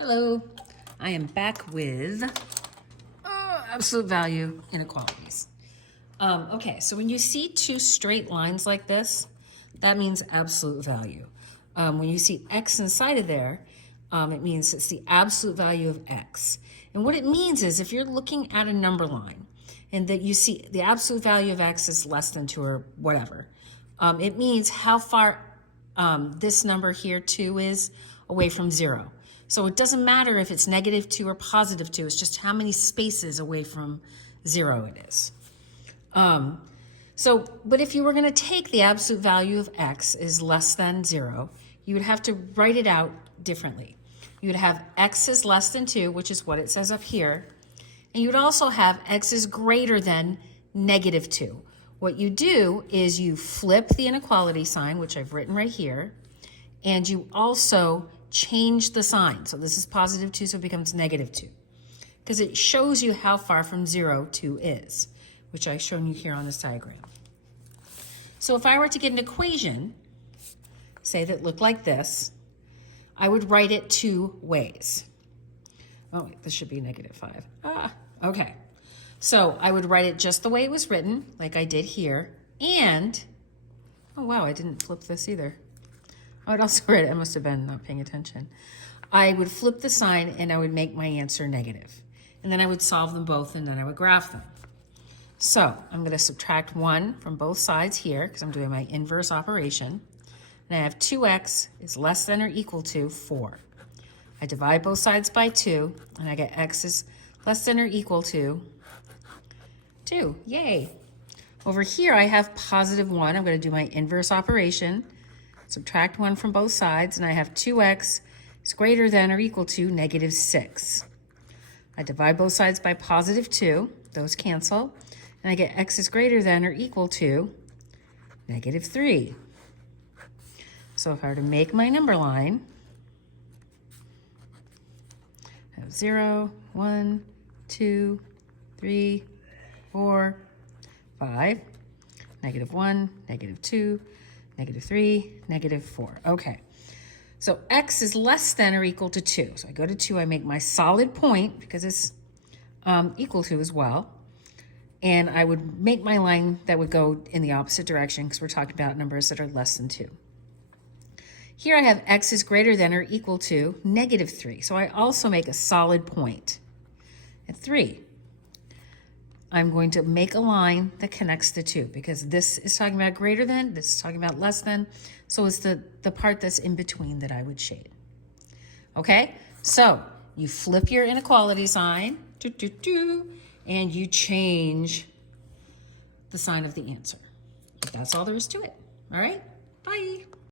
Hello, I am back with absolute value inequalities. Okay, so when you see two straight lines like this, that means absolute value. When you see x inside of there, it means it's the absolute value of x. And what it means is if you're looking at a number line and that you see the absolute value of x is less than 2 or whatever, it means how far this number here, 2, is away from 0. So it doesn't matter if it's -2 or +2, it's just how many spaces away from 0 it is. But if you were going to take the absolute value of x is less than 0, you would have to write it out differently. You would have x is less than 2, which is what it says up here, and you would also have x is greater than -2. What you do is you flip the inequality sign, which I've written right here, and you also change the sign. So this is +2, so it becomes -2, because it shows you how far from 0 2 is, which I've shown you here on this diagram. So if I were to get an equation, say that looked like this, I would write it two ways. Oh, wait, this should be -5. Okay. So I would write it just the way it was written, like I did here, and, oh wow, I didn't flip this either. I would also write it, I must have been not paying attention. I would flip the sign and I would make my answer negative. And then I would solve them both and then I would graph them. So I'm going to subtract 1 from both sides here because I'm doing my inverse operation. And I have 2x is less than or equal to 4. I divide both sides by 2 and I get x is less than or equal to 2. Yay. Over here I have +1. I'm going to do my inverse operation. Subtract 1 from both sides, and I have 2x is greater than or equal to -6. I divide both sides by +2. Those cancel. And I get x is greater than or equal to -3. So if I were to make my number line, I have 0, 1, 2, 3, 4, 5, -1, -2, -3, -4. Okay, so x is less than or equal to 2. So I go to 2, I make my solid point because it's equal to as well. And I would make my line that would go in the opposite direction because we're talking about numbers that are less than 2. Here I have x is greater than or equal to -3. So I also make a solid point at 3. I'm going to make a line that connects the two because this is talking about greater than, this is talking about less than, so it's the part that's in between that I would shade. Okay, so you flip your inequality sign, and you change the sign of the answer. That's all there is to it. All right, bye.